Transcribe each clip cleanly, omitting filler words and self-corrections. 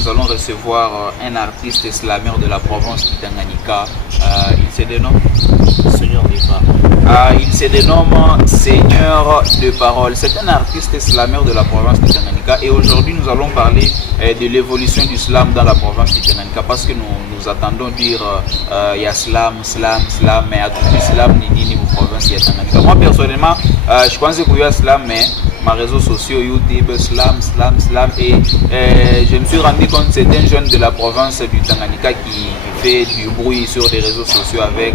nous allons recevoir un artiste slammer de la province du Tanganyika. Il se dénomme Seigneur des Paroles. Il se dénomme Seigneur de Parole. C'est un artiste slammer de la province du Tanganyika et aujourd'hui nous allons parler de l'évolution du slam dans la province du Tanganyika parce que nous attendons dire il y a slam, mais à tout le slam ni province du Tanganyika. Moi personnellement, je pensais qu'il y a slam, mais mes réseaux sociaux, YouTube, slam et je me suis rendu compte que c'est un jeune de la province du Tanganyika qui fait du bruit sur les réseaux sociaux avec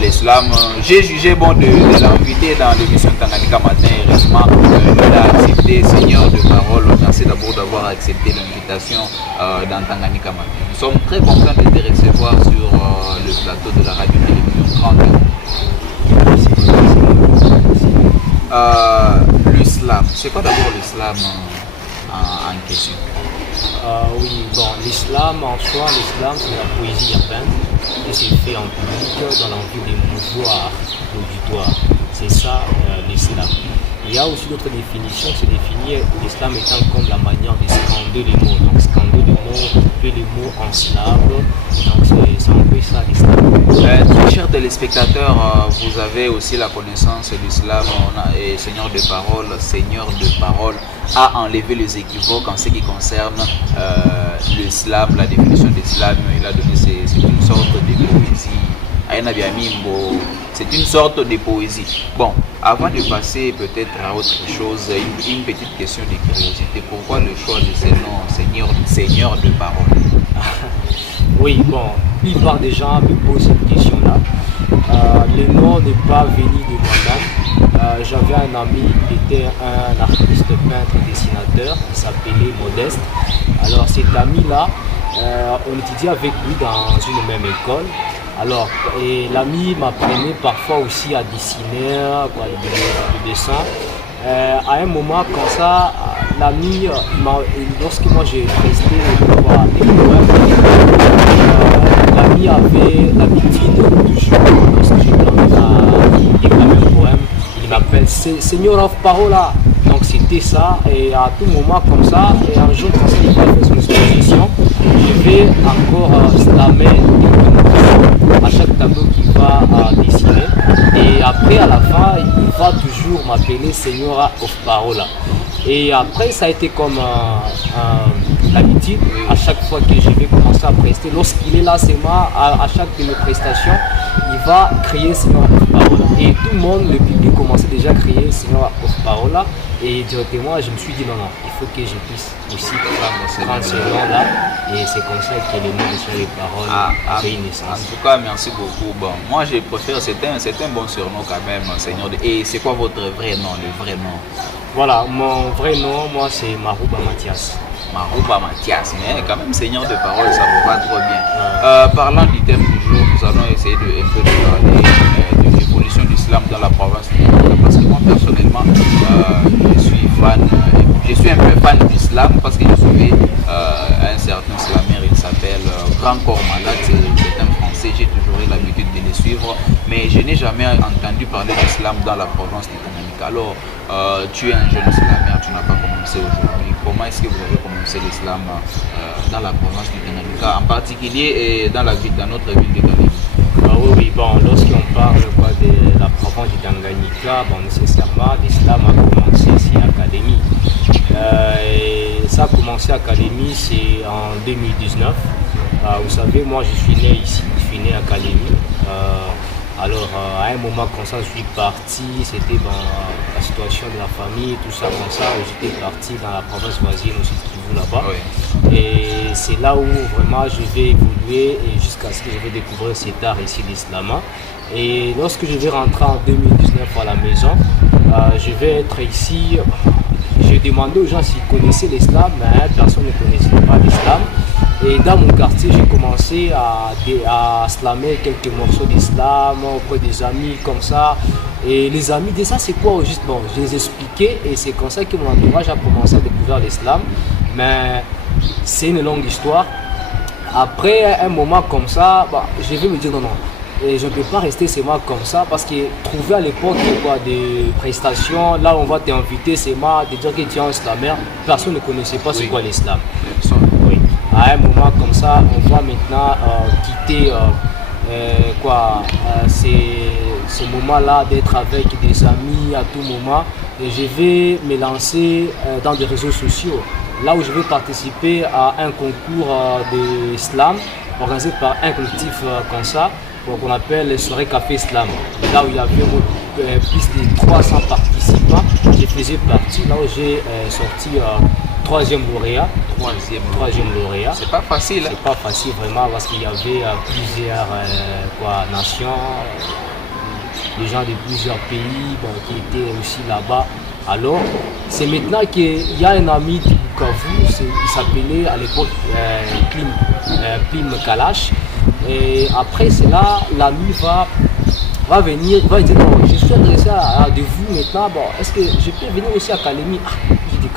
les slams. J'ai jugé bon de l'inviter dans l'émission Tanganyika Matin et heureusement il a accepté. Seigneur de Parole, merci d'abord d'avoir accepté l'invitation dans Tanganyika Matin. Nous sommes très contents de te recevoir sur le plateau de la radio-télévision Grande. Le slam, c'est quoi d'abord le slam en question? Oui, bon, l'islam en soi, l'islam c'est la poésie urbaine et c'est fait en public dans l'envie des mouvoirs, l'auditoire. C'est ça l'islam. Il y a aussi d'autres définitions, c'est définir l'islam étant comme la manière de scander les mots. Donc scander les mots, couper les mots en slave. Donc c'est un peu ça l'islam. Très chers téléspectateurs, vous avez aussi la connaissance de l'islam et Seigneur de Parole a enlevé les équivoques en ce qui concerne l'islam, la définition de l'islam. Il a donné c'est une sorte de poésie. C'est une sorte de poésie. Bon, avant de passer peut-être à autre chose, une petite question de curiosité. Pourquoi le choix de ce nom, Seigneur de Parole? Oui, bon, la plupart des gens me posent cette question-là. Le nom n'est pas venu de moi-même. J'avais un ami, il était un artiste peintre dessinateur, il s'appelait Modeste. Alors cet ami-là, on étudiait avec lui dans une même école. Alors, et l'ami m'apprenait parfois aussi à dessiner, le dessin. À un moment comme ça, l'ami, lorsque moi j'ai presté des poèmes, l'ami avait l'habitude toujours, lorsque j'ai déclamé un poème, il m'appelle Seigneur of Parola. Donc c'était ça, et à tout moment comme ça, et un jour quand il va faire son exposition, je vais encore slammer à chaque tableau qu'il va dessiner. Et après, à la fin, il va toujours m'appeler Seigneur of Parola. Et après, ça a été comme l'habitude. À chaque fois que je vais commencer à prester, lorsqu'il est là, c'est moi, à chaque de mes prestations, il va crier Seigneur of Parola. Et tout le monde, le public, commençait déjà à crier Seigneur of Parola. Et directement, je me suis dit non, il faut que je puisse aussi prendre ce nom-là. Et c'est comme ça que le nom de Seigneur des Paroles a pris naissance. En tout cas, merci beaucoup. Bon, moi, je préfère, c'est un bon surnom quand même, Seigneur. Et c'est quoi votre vrai nom, le vrai nom? Voilà, mon vrai nom, moi, c'est Marouba Mathias. Marouba Mathias, mais quand même, Seigneur de Parole, ça vous va trop bien. Parlant du thème du jour, nous allons essayer un peu de parler de l'évolution de l'islam dans la province du Tanganyika. Parce que moi, personnellement, je suis un peu fan du slam parce que je suivais un certain slammer, il s'appelle Grand Corps Malade, c'est un français, j'ai toujours eu l'habitude de le suivre, mais je n'ai jamais entendu parler du slam dans la province du Tanganyika. Alors, tu es un jeune slammer, tu n'as pas commencé aujourd'hui. Comment est-ce que vous avez commencé l'islam dans la province du Tanganyika, en particulier dans notre ville de Kalemi? Oui, bon, lorsqu'on parle de la province du Tanganyika, bon, nécessairement, l'islam a commencé ici à Kalemi. Et ça a commencé à Kalemi, c'est en 2019. Vous savez, moi je suis né ici, je suis né à Kalemi. Alors à un moment comme ça, je suis parti, c'était dans la situation de la famille, tout ça comme ça. J'étais parti dans la province voisine aussi de Kivu là-bas. Oui. Et c'est là où vraiment je vais évoluer et jusqu'à ce que je vais découvrir cet art ici l'islam. Et lorsque je vais rentrer en 2019 à la maison, je vais être ici. J'ai demandé aux gens s'ils connaissaient l'islam, mais personne ne connaissait pas l'islam. Et dans mon quartier, j'ai commencé à slammer quelques morceaux d'islam auprès des amis comme ça. Et les amis disaient ça c'est quoi au juste? Bon, je les expliquais et c'est comme ça que mon entourage a commencé à découvrir l'islam. Mais c'est une longue histoire. Après un moment comme ça, je vais me dire non. Et je ne peux pas rester seulement comme ça parce que trouver à l'époque des prestations, là on va t'inviter seulement de dire que tu es un slammer, personne ne connaissait pas c'est quoi l'islam. Oui. à un moment comme ça, on va maintenant quitter ce moment-là d'être avec des amis à tout moment. Et je vais me lancer dans des réseaux sociaux, là où je vais participer à un concours de slam organisé par un collectif comme ça, qu'on appelle les soirées café slam. Là où il y avait plus de 300 participants, je faisais partie, là où j'ai sorti troisième lauréat. Troisième lauréat. C'est pas facile. C'est pas facile vraiment parce qu'il y avait plusieurs nations, des gens de plusieurs pays qui étaient aussi là-bas. Alors, c'est maintenant qu'il y a un ami de Bukavu, il s'appelait à l'époque Pim Kalash. Et après cela, l'ami va venir, va dire non, je suis intéressé de vous maintenant, est-ce que je peux venir aussi à Kalemi? J'ai dit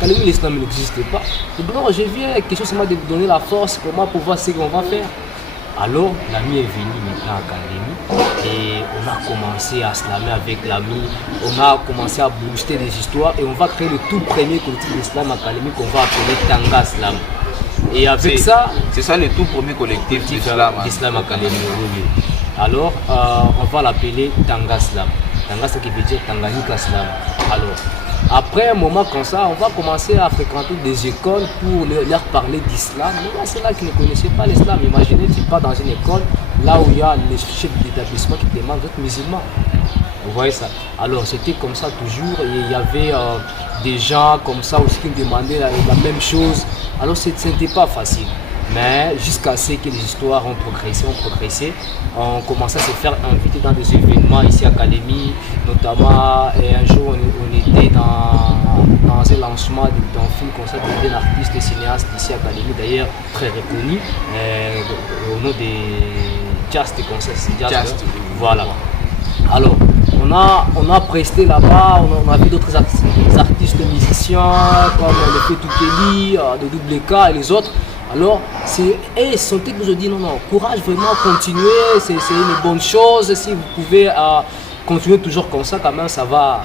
Kalemi, l'islam n'existe pas. Et bon, je viens, quelque chose m'a donné la force, comment pouvoir ce qu'on va faire. Alors, l'ami est venu maintenant à Kalemi et on a commencé à slammer avec l'ami, on a commencé à booster des histoires et on va créer le tout premier collectif d'islam à Kalemi qu'on va appeler Tanga Slam. Et avec ça... C'est ça le tout premier collectif d'islam à Kalemi, oui. Alors, on va l'appeler Tanga Slam. Tanga, ce qui veut dire Tanganyika Slam. Alors, après un moment comme ça, on va commencer à fréquenter des écoles pour leur parler d'islam. Mais là, c'est là qu'ils ne connaissaient pas l'islam. Imaginez, tu pars dans une école, là où il y a les chefs d'établissement qui te demandent d'être musulman. Vous voyez ça? Alors, c'était comme ça toujours. Et il y avait des gens comme ça aussi qui me demandaient la même chose. Alors, ce n'était pas facile. Mais jusqu'à ce que les histoires ont progressé, on commençait à se faire inviter dans des événements ici à Kalemi, notamment un jour on était dans un lancement d'un film comme ça d'un artiste et cinéaste ici à Kalemi, d'ailleurs très reconnu, au nom de Just comme ça, c'est Just. Voilà. Alors, on a presté là-bas, on a vu d'autres artistes musiciens comme le Fetukeli, de Double K et les autres. Alors, son type nous a dit non, courage, vraiment, continuez, c'est une bonne chose. Si vous pouvez continuer toujours comme ça, quand même, ça va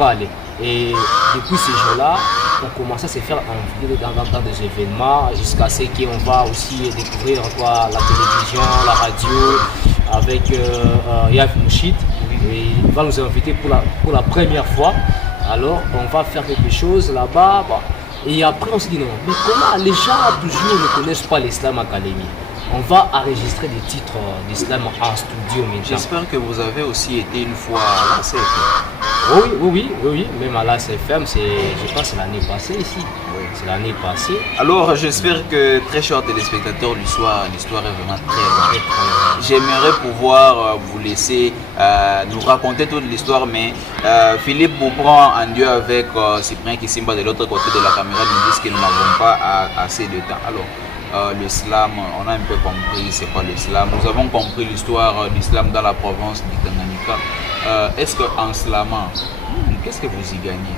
aller. Et depuis ces jours-là, on commence à se faire inviter dans des événements jusqu'à ce qu'on va aussi découvrir la télévision, la radio avec Yav Mouchid. Il va nous inviter pour la première fois. Alors, on va faire quelque chose là-bas. Et après, on se dit non, mais comment les gens toujours ne connaissent pas l'islam à Kalemi? On va enregistrer des titres d'islam en studio maintenant. J'espère que vous avez aussi été une fois à l'ACFM. Oui, même à l'ACFM, je pense que c'est l'année passée ici. Oui. C'est l'année passée. Alors, j'espère que, très chers téléspectateurs, l'histoire est vraiment très longue. J'aimerais pouvoir vous laisser nous raconter toute l'histoire, mais Philippe vous prend en Dieu avec Cyprien Kissimba de l'autre côté de la caméra, nous disent que nous n'avons pas assez de temps. Alors, l'islam, on a un peu compris c'est quoi l'islam. Nous avons compris l'histoire d'islam dans la province du Tanganyika. Est-ce qu'en slamant, qu'est-ce que vous y gagnez?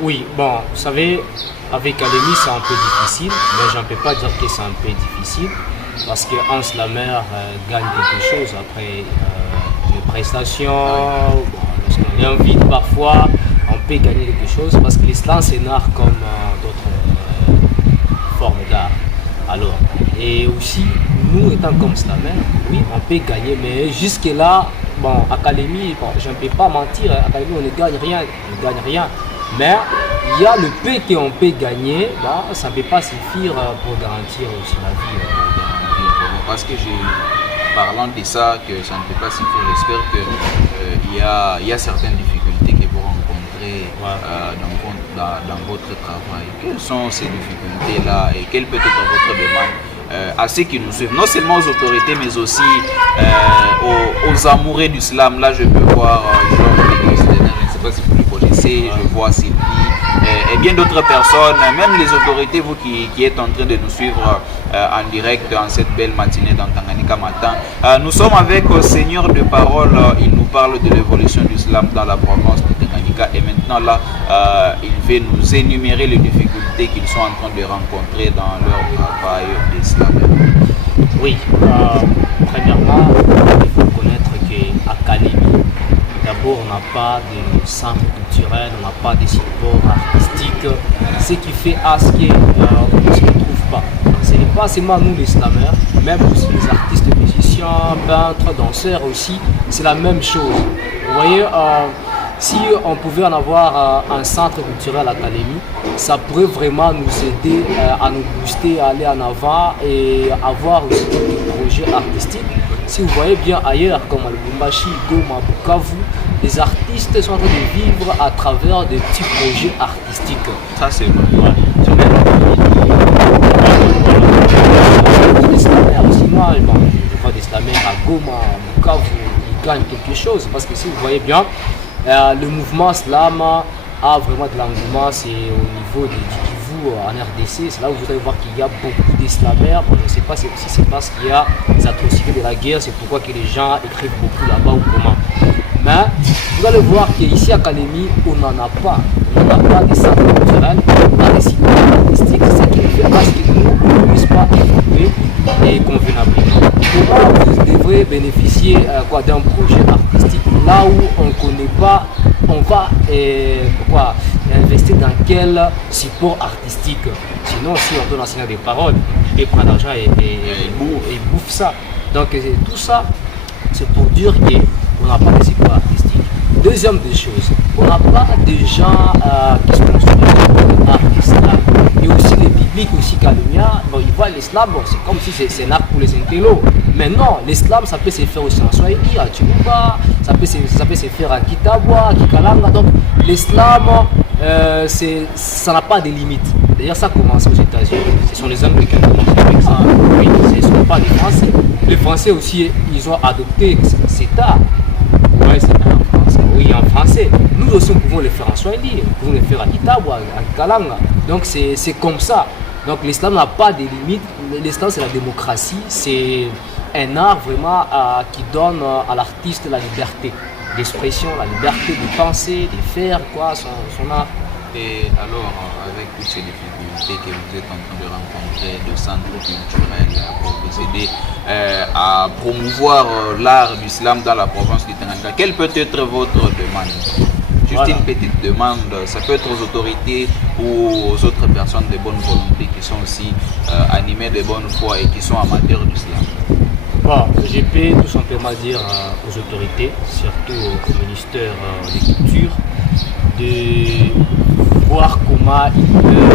Oui, bon, vous savez, avec Kalemi c'est un peu difficile, mais je ne peux pas dire que c'est un peu difficile, parce qu'un slameur gagne quelque chose après les prestations, lorsqu'on invite parfois, on peut gagner quelque chose, parce que l'islam c'est un art comme d'autres formes d'art. Alors, et aussi, nous étant comme slameur, oui, on peut gagner, mais jusque-là, bon, à Kalemi, je ne peux pas mentir, à Kalemi on ne gagne rien, mais il y a le peu qu'on peut gagner, ça ne peut pas suffire pour garantir aussi la vie. Parce que parlant de ça, que ça ne peut pas suffire, j'espère qu'il y a certaines difficultés que vous rencontrez dans votre travail. Quelles sont ces difficultés-là et quelle peut être votre demande à ceux qui nous suivent, non seulement aux autorités, mais aussi aux amoureux du slam? Là, je peux voir je ne sais pas si vous le connaissez, je vois Sylvie et bien d'autres personnes, même les autorités, vous qui êtes en train de nous suivre en direct en cette belle matinée dans Tanganyika Matin. Nous sommes avec Seigneur de Parole, il nous parle de l'évolution du slam dans la province de Tanganyika et maintenant là, il va nous énumérer les difficultés qu'ils sont en train de rencontrer dans leur travail d'islam. Oui, premièrement, il faut connaître qu'à Kalemi, d'abord on n'a pas de centre culturel culturel, on n'a pas de support artistique, ce qui fait à ce qu'on ne se retrouve pas. Ce n'est pas seulement nous les slameurs, même aussi les artistes, musiciens, peintres, danseurs aussi, c'est la même chose. Vous voyez, si on pouvait en avoir un centre culturel académie, ça pourrait vraiment nous aider à nous booster, à aller en avant et avoir aussi des projets artistiques. Si vous voyez bien ailleurs, comme à Lubumbashi, Goma, Bukavu, les artistes sont en train de vivre à travers des petits projets artistiques. Ça, c'est vrai. Ouais. Des slameurs aussi, moi, je vois des slameurs à Goma, à Bukavu, ils gagnent quelque chose. Parce que si vous voyez bien, le mouvement slam a vraiment de l'engouement, c'est au niveau du Kivu en RDC, c'est là où vous allez voir qu'il y a beaucoup de slameurs. Je ne sais pas si c'est parce qu'il y a des atrocités de la guerre, c'est pourquoi que les gens écrivent beaucoup là-bas ou comment. Mais vous allez voir qu'ici à Kalemi, on n'en a pas. On n'a pas de centre culturel, on a des sites artistiques, c'est ce qui fait parce que nous, on ne puisse pas évoluer et convenablement. Comment vous devrez bénéficier d'un projet artistique là où on ne connaît pas, on va investir dans quel support artistique. Sinon, si on peut enseigner des paroles, il prend l'argent et bouffe ça. Donc tout ça, c'est pour dire qu'on n'a pas de support artistique. Deuxième des choses, on n'a pas de gens qui se construisent artistes. Et aussi les bibliques, aussi Kalumia, bon, ils voient l'islam, bon, c'est comme si c'est un art pour les intellos. Mais non, l'islam, ça peut se faire aussi en Swahili, à Tchouba, ça peut se faire à Kitabwa, à Kikalanga. Donc l'islam, ça n'a pas de limites. D'ailleurs, ça a commencé aux États-Unis. Ce sont les Américains qui ont commencé avec ça. Oui, ce ne sont pas les Français. Les Français aussi, ils ont adopté cet art. Ouais, c'est en français. Oui, en français. Nous aussi, nous pouvons le faire en Swahili, nous pouvons le faire à Kitabwa, à Kikalanga. Donc c'est comme ça. Donc l'islam n'a pas de limites. L'islam, c'est la démocratie. C'est un art vraiment qui donne à l'artiste la liberté d'expression, la liberté de penser, de faire son art. Et alors, avec toutes ces difficultés que vous êtes en train de rencontrer, de centres culturels pour vous aider à promouvoir l'art du slam dans la province du Tanganyika, quelle peut être votre demande? Juste une petite demande, ça peut être aux autorités ou aux autres personnes de bonne volonté qui sont aussi animées de bonne foi et qui sont amateurs du slam. Bon, je peux tout simplement dire aux autorités, surtout au ministère des Cultures, de voir comment ils peuvent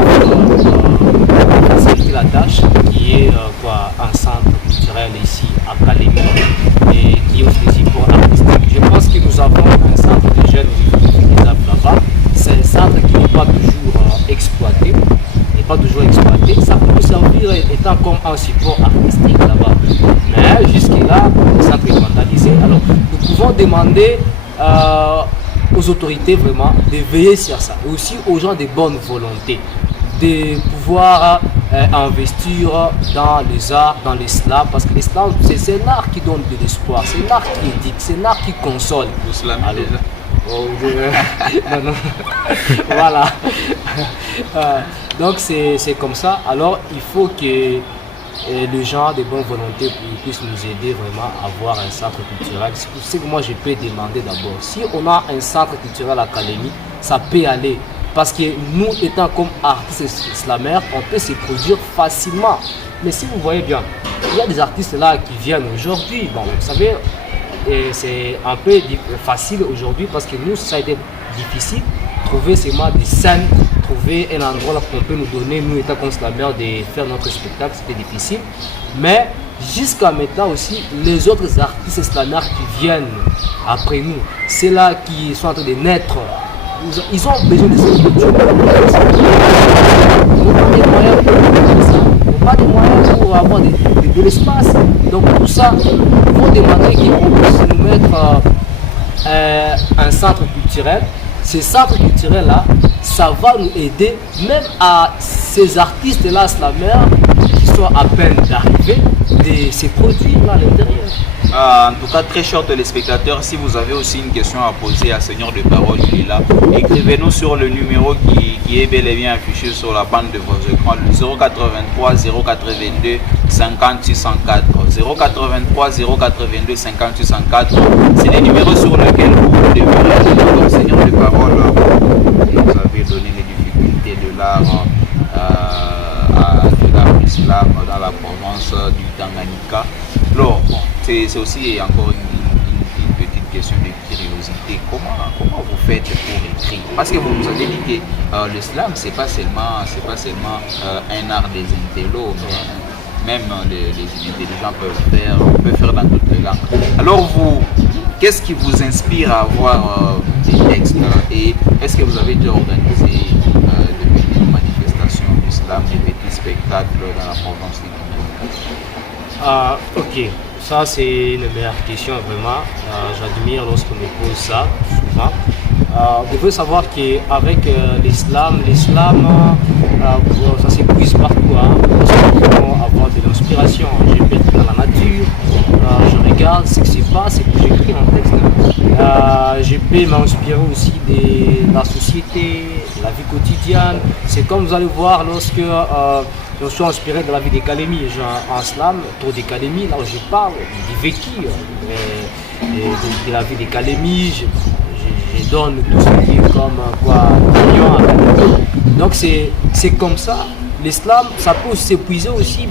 faciliter la tâche qui est un centre culturel ici à Kalemi et qui est aussi des supports artistiques. Je pense que nous avons un centre de jeunes là-bas. C'est un centre qui n'est pas toujours exploité. Ça peut nous servir étant comme un support artistique là-bas. Mais jusque-là, le centre est vandalisé. Alors, nous pouvons demander aux autorités vraiment de veiller sur ça. Et aussi aux gens de bonne volonté de pouvoir investir dans les arts, dans l'islam. Parce que l'islam, c'est un art qui donne de l'espoir. C'est un art qui éduque. C'est un art qui console. L'islam déjà. Non. Voilà. Donc c'est comme ça. Alors il faut que les gens de bonne volonté puissent nous aider vraiment à avoir un centre culturel. C'est que moi je peux demander d'abord. Si on a un centre culturel académique, ça peut aller. Parce que nous étant comme artistes slameurs, on peut se produire facilement. Mais si vous voyez bien, il y a des artistes là qui viennent aujourd'hui. Bon, vous savez, c'est un peu facile aujourd'hui parce que nous, ça a été difficile. Trouver seulement des scènes, trouver un endroit là qu'on peut nous donner, nous étant comme slameurs, de faire notre spectacle, c'était difficile. Mais jusqu'à maintenant aussi, les autres artistes slameurs qui viennent après nous, c'est là qui sont en train de naître. Ils ont besoin de cette culture. Ils n'ont pas des moyens pour ça. Ils n'ont pas des moyens pour avoir de l'espace. Donc tout ça, il faut demander qu'on puisse nous mettre un centre culturel. Ce centre culturel-là, ça va nous aider même à ces artistes-là, slameurs, qui sont à peine d'arriver, de se produire à l'intérieur. En tout cas, très chers téléspectateurs, si vous avez aussi une question à poser à Seigneur de Parole, il est là. Écrivez-nous sur le numéro qui est bel et bien affiché sur la bande de vos écrans, le 083 082 58 104. 083 082 58 104. C'est des numéros sur lesquels vous devez réagir. Donc, Seigneur de Parole, vous avez donné les difficultés de l'art islam dans la province du Tanganyika. Alors, bon, c'est aussi encore une petite question de curiosité. Comment vous faites pour écrire? Parce que vous nous avez dit que l'islam, c'est pas seulement un art des intellos, mais même les intelligents peuvent faire dans toutes les langues. Alors vous, qu'est-ce qui vous inspire à avoir des textes? Et est-ce que vous avez déjà organisé des petites manifestations d'islam, des petits spectacles dans la province du Tanganyika? Ok, ça c'est une meilleure question vraiment. J'admire lorsqu'on me pose ça souvent. Vous devez savoir qu'avec l'islam, ça s'épuise partout. Lorsqu'on peut avoir de l'inspiration, je peux être dans la nature, je regarde ce qui se passe et puis j'écris un texte. Je peux m'inspirer aussi de la société, de la vie quotidienne. C'est comme vous allez voir lorsque je suis inspiré de la vie des Kalemi, en slam, trop des Kalemi, là où je parle, du vécu, de la vie des Kalemi, je donne tout ce qui est comme quoi, donc c'est comme ça. L'islam, ça peut s'épuiser aussi,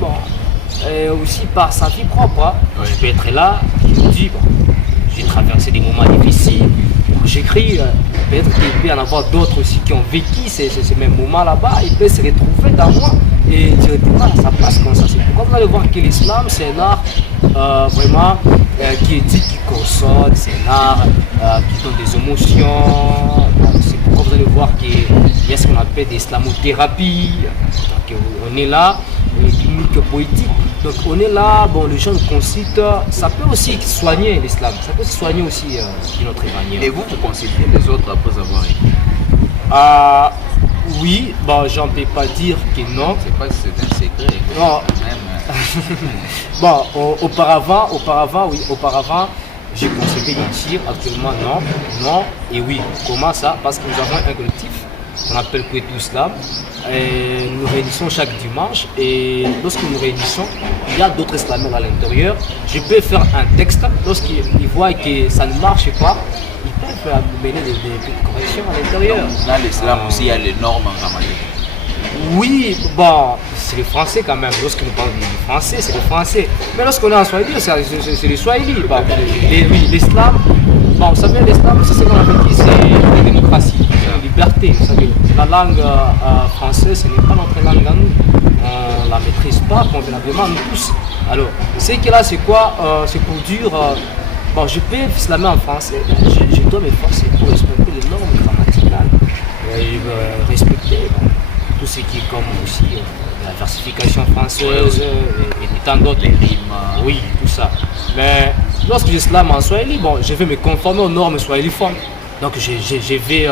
aussi par sa vie propre. Hein. Ouais. Je peux être là, je me dis, j'ai traversé des moments difficiles, j'écris, peut-être qu'il peut y en avoir d'autres aussi qui ont vécu ces mêmes moments là-bas, ils peuvent se retrouver dans moi et directement ça passe comme ça. C'est pourquoi vous allez voir que l'islam c'est un art vraiment qui éduque, qui console, c'est un art qui donne des émotions. C'est pourquoi vous allez voir qu'il y a ce qu'on appelle des islamothérapies. Donc on est là, clinique poétique. Donc on est là, les gens consultent, ça peut aussi soigner l'islam, ça peut se soigner aussi d'une autre manière. Et vous consultez les autres après avoir écrit? Oui, j'en peux pas dire que non. C'est pas si c'est un secret. Non. Auparavant, j'ai consulté bien sûr, actuellement non, et oui. Comment ça? Parce que nous avons un collectif qu'on appelle Poétou Islam. Et nous réunissons chaque dimanche et lorsque nous réunissons, il y a d'autres islameurs à l'intérieur. Je peux faire un texte, lorsqu'ils voient que ça ne marche pas, ils peuvent mener des petites corrections à l'intérieur. Dans l'islam aussi, il y a les normes en ramadan. Oui, c'est le français quand même. Lorsque nous parlons du français, c'est le français. Mais lorsqu'on est en Swahili, c'est le Swahili. L'islam, vous savez, l'islam, c'est ce qu'on appelle ici, c'est la démocratie, la liberté. Vous savez, la langue française, ce n'est pas notre langue à nous. On ne la maîtrise pas convenablement, nous tous. Alors, ce qui est là, c'est quoi? C'est pour dire, je peux islamer en français. Je dois m'efforcer pour respecter les normes grammaticales. Respecter tout ce qui est comme aussi la versification française et tant d'autres. Les rimes. Oui, tout ça. Mais lorsque j'islam en Swahili, je vais me conformer aux normes swahiliphones. Donc je vais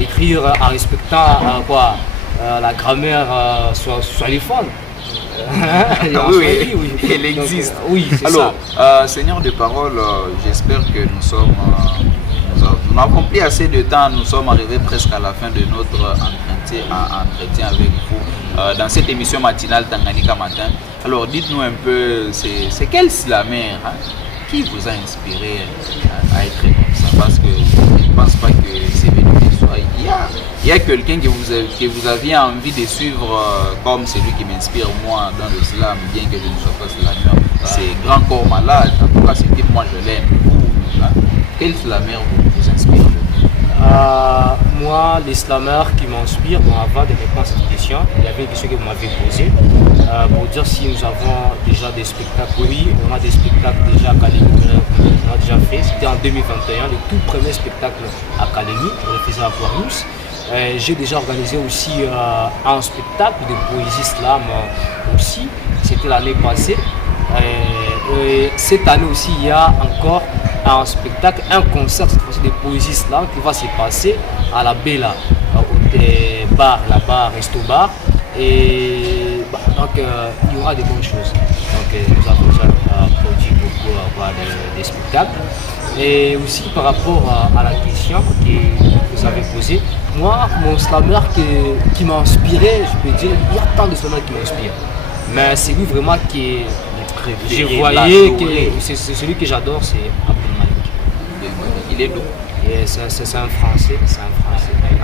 écrire en respectant la grammaire swahiliphone. Oui, elle existe. Oui, c'est alors, ça. Seigneur de Parole, j'espère que nous avons pris assez de temps, nous sommes arrivés presque à la fin de notre entretien avec vous dans cette émission matinale Tanganyika Matin. Alors dites-nous un peu, c'est quel slammer qui vous a inspiré à être comme ça? Parce que je ne pense pas que c'est venu de soi. Il y a quelqu'un que vous aviez envie de suivre comme celui qui m'inspire moi dans le slam, bien que je ne sois pas slammer. C'est Grand Corps Malade, en tout cas c'est que moi je l'aime. Quel slammer vous inspire? Moi, les slammers qui m'inspirent, avant de répondre à cette question, il y avait une question que vous m'avez posée pour dire si nous avons déjà des spectacles. Oui, on a des spectacles déjà à Kalemi, on a déjà fait. C'était en 2021, le tout premier spectacle à Kalemi, on le faisait à Aquarius. J'ai déjà organisé aussi un spectacle de poésie slam aussi, c'était l'année passée. Cette année aussi, il y a encore un spectacle, un concert cette fois-ci de poésie slam qui va se passer à la Bella, au bar, là-bas, resto bar. Et donc il y aura de bonnes choses. Donc nous avons déjà produit beaucoup. pour avoir des spectacles. Et aussi par rapport à la question que vous avez posée, moi, mon slammer qui m'a inspiré, je peux dire, il y a tant de slammers qui m'inspirent. Mais c'est lui vraiment qui est. Je voyais que c'est celui que j'adore, c'est Abdel Malik. Il est d'où? C'est un Français,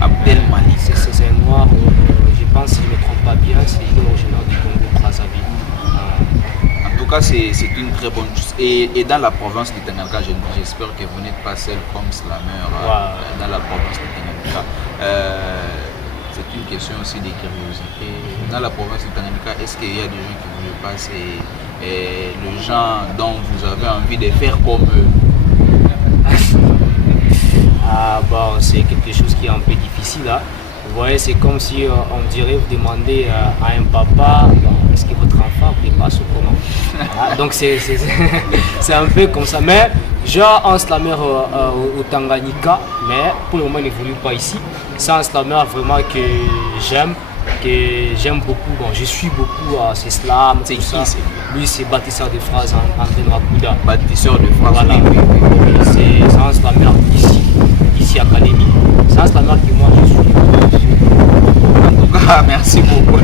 Abdel Malik. C'est un noir, je pense, si je ne me trompe pas bien, c'est originaire du Congo, Brazzaville. En tout cas, c'est une très bonne chose. Et dans la province du Tanganyika, j'espère que vous n'êtes pas seul comme slammer dans la province du Tanganyika. C'est une question aussi de curiosité. Dans la province du Tanganyika, est-ce qu'il y a des gens qui vous le passent et les gens dont vous avez envie de faire comme eux? C'est quelque chose qui est un peu difficile là. Vous voyez, c'est comme si on dirait vous demandez à un papa, est-ce que votre enfant passe ou comment? Donc c'est un peu comme ça. Mais j'ai un slammer au Tanganyika, mais pour le moment il n'évolue pas ici. C'est un slammer vraiment que j'aime beaucoup. Bon, je suis beaucoup ces slams. C'est qui ça. Lui, c'est bâtisseur de phrases André Noakouda. Bâtisseur de phrases. Voilà. C'est un slammer ici à Académie. C'est un slammer que moi je suis. En tout cas, merci beaucoup,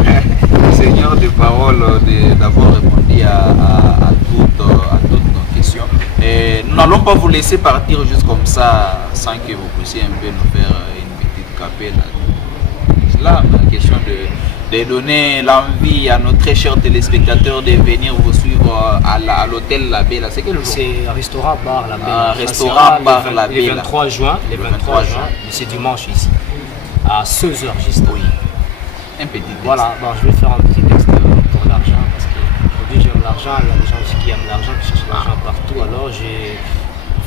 Seigneur de parole, d'avoir répondu à toutes nos questions. Et nous n'allons pas vous laisser partir juste comme ça, sans que vous puissiez un peu nous faire une petite capelle. Là, la question de donner l'envie à nos très chers téléspectateurs de venir vous suivre à l'hôtel La Bella. C'est quel jour? C'est restaurant bar La Bella. Restaurant bar La Bella. Le 23 juin. Le 23 juin. C'est dimanche ici. À 16h juste. Oui. Un petit texte. Voilà, je vais faire un petit texte pour l'argent parce qu'aujourd'hui j'aime l'argent. Il y a des gens aussi qui aiment l'argent, qui cherchent l'argent partout. Alors j'ai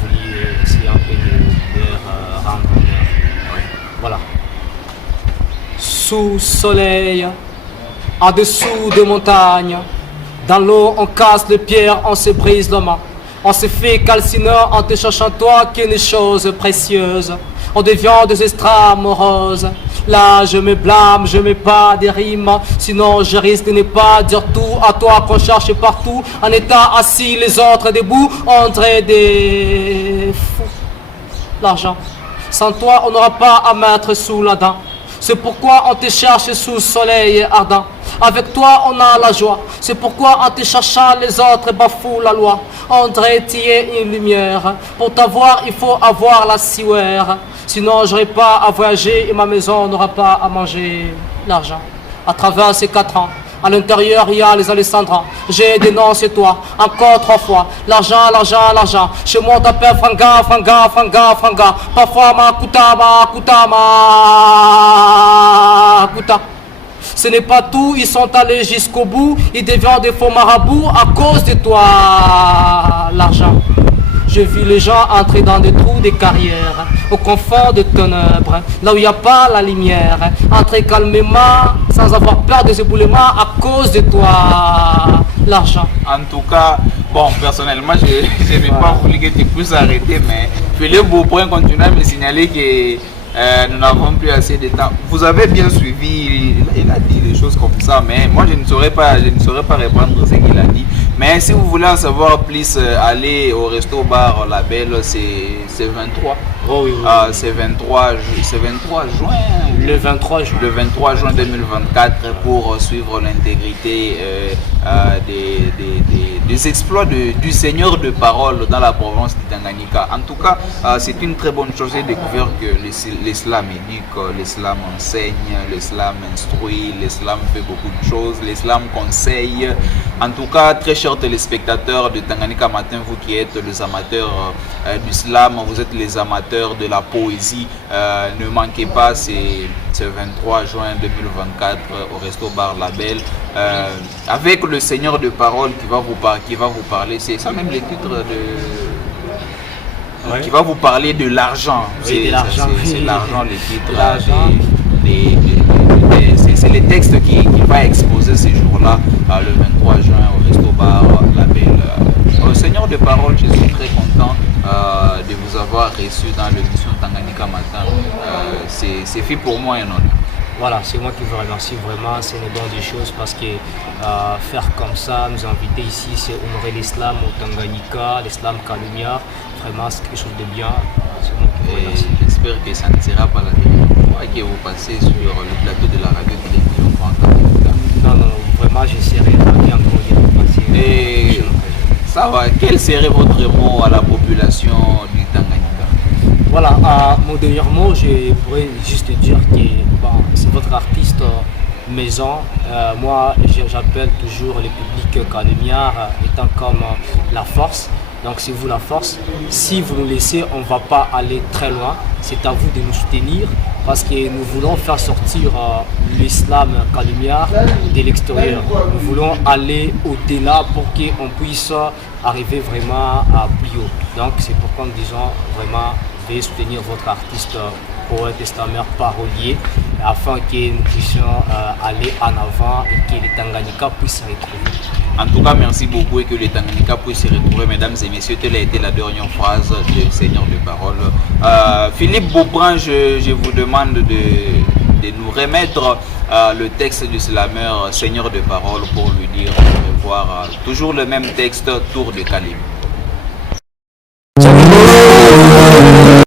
voulu essayer un peu de leur rendre honneur. Oui. Voilà. Sous soleil, en dessous de montagnes, dans l'eau on casse les pierres, on se brise le main. On se fait calciner en te cherchant toi qu'une chose précieuse. On devient des extrêmes roses. Là je me blâme, je mets pas des rimes. Sinon je risque de ne pas dire tout à toi qu'on cherche partout. En étant assis les autres debout, on dirait des fous. L'argent, sans toi on n'aura pas à mettre sous la dent. C'est pourquoi on te cherche sous le soleil ardent. Avec toi on a la joie. C'est pourquoi en te cherchant les autres bafouent la loi. On dirait tu es une lumière. Pour t'avoir il faut avoir la sueur. Sinon j'aurai pas à voyager et ma maison n'aura pas à manger. L'argent, à travers ces 4 ans, à l'intérieur il y a les Alessandra. J'ai dénoncé toi encore 3 fois. L'argent, l'argent, l'argent. Chez moi on t'appelle franga, franga, franga, franga. Parfois ma kuta, ma kuta, ma kuta. Ce n'est pas tout, ils sont allés jusqu'au bout. Ils deviennent des faux marabouts à cause de toi. L'argent. J'ai vu les gens entrer dans des trous des carrières, au confort de ténèbres, là où il n'y a pas la lumière. Entrer calmement, sans avoir peur des éboulements à cause de toi. L'argent. En tout cas, bon, personnellement, je n'ai pas voulu que tu puisses arrêter, mais Philippe Beaupoint continue à me signaler que nous n'avons plus assez de temps. Vous avez bien suivi, il a dit des choses comme ça, mais moi je ne saurais pas répondre ce qu'il a dit. Mais si vous voulez en savoir plus, allez au resto bar La Belle, c'est 23. Oh oui, oui. C'est 23 juin. Le 23 juin. Le 23 juin 2024 pour suivre l'intégrité des exploits du Seigneur de parole dans la province du Tanganyika. En tout cas, c'est une très bonne chose. J'ai découvert que l'islam éduque, l'islam enseigne, l'islam instruit, l'islam fait beaucoup de choses, l'islam conseille. En tout cas, très chers téléspectateurs de Tanganyika Matin, vous qui êtes les amateurs du slam, vous êtes les amateurs de la poésie, ne manquez pas, c'est 23 juin 2024 au resto bar La Belle, avec le Seigneur de parole qui va vous parler, c'est ça même le titre Ouais. qui va vous parler de l'argent. Oui, c'est l'argent, le titre. C'est les textes qui va exposer ces jours-là, le 23 juin au resto bar La Belle. Seigneur de parole, je suis très content de vous avoir reçu dans l'émission Tanganyika Matin. C'est fait pour moi un honneur. Voilà, c'est moi qui vous remercie vraiment, c'est une bonne des choses parce que faire comme ça, nous inviter ici, c'est honorer l'islam au Tanganyika, l'islam Kalumia, vraiment c'est quelque chose de bien, c'est moi qui vous remercie. J'espère que ça ne sera pas la dernière fois que vous passez sur le plateau de la radio télévision Tanganyika. Non, non, vraiment j'essaierai ravi encore de passer. Et ça va, quel serait votre mot à la population du Tanganyika? Voilà, mon dernier mot, je pourrais juste dire que bon, c'est votre artiste maison. Moi, j'appelle toujours le public Kalumia étant comme la force. Donc c'est vous la force. Si vous nous laissez, on ne va pas aller très loin. C'est à vous de nous soutenir parce que nous voulons faire sortir l'islam Kalumia de l'extérieur. Nous voulons aller au-delà pour qu'on puisse arriver vraiment à plus haut. Donc c'est pourquoi nous disons vraiment veuillez soutenir votre artiste poète, slameur, parolier afin que nous puissions aller en avant et que les Tanganyika puissent se retrouver. En tout cas, merci beaucoup et que les Tanganyika puissent se retrouver, mesdames et messieurs. Telle a été la dernière phrase du Seigneur de Parole. Philippe Boubran, je vous demande de nous remettre le texte du slameur Seigneur de Parole pour lui dire au revoir. Toujours le même texte, Tour de Kalim.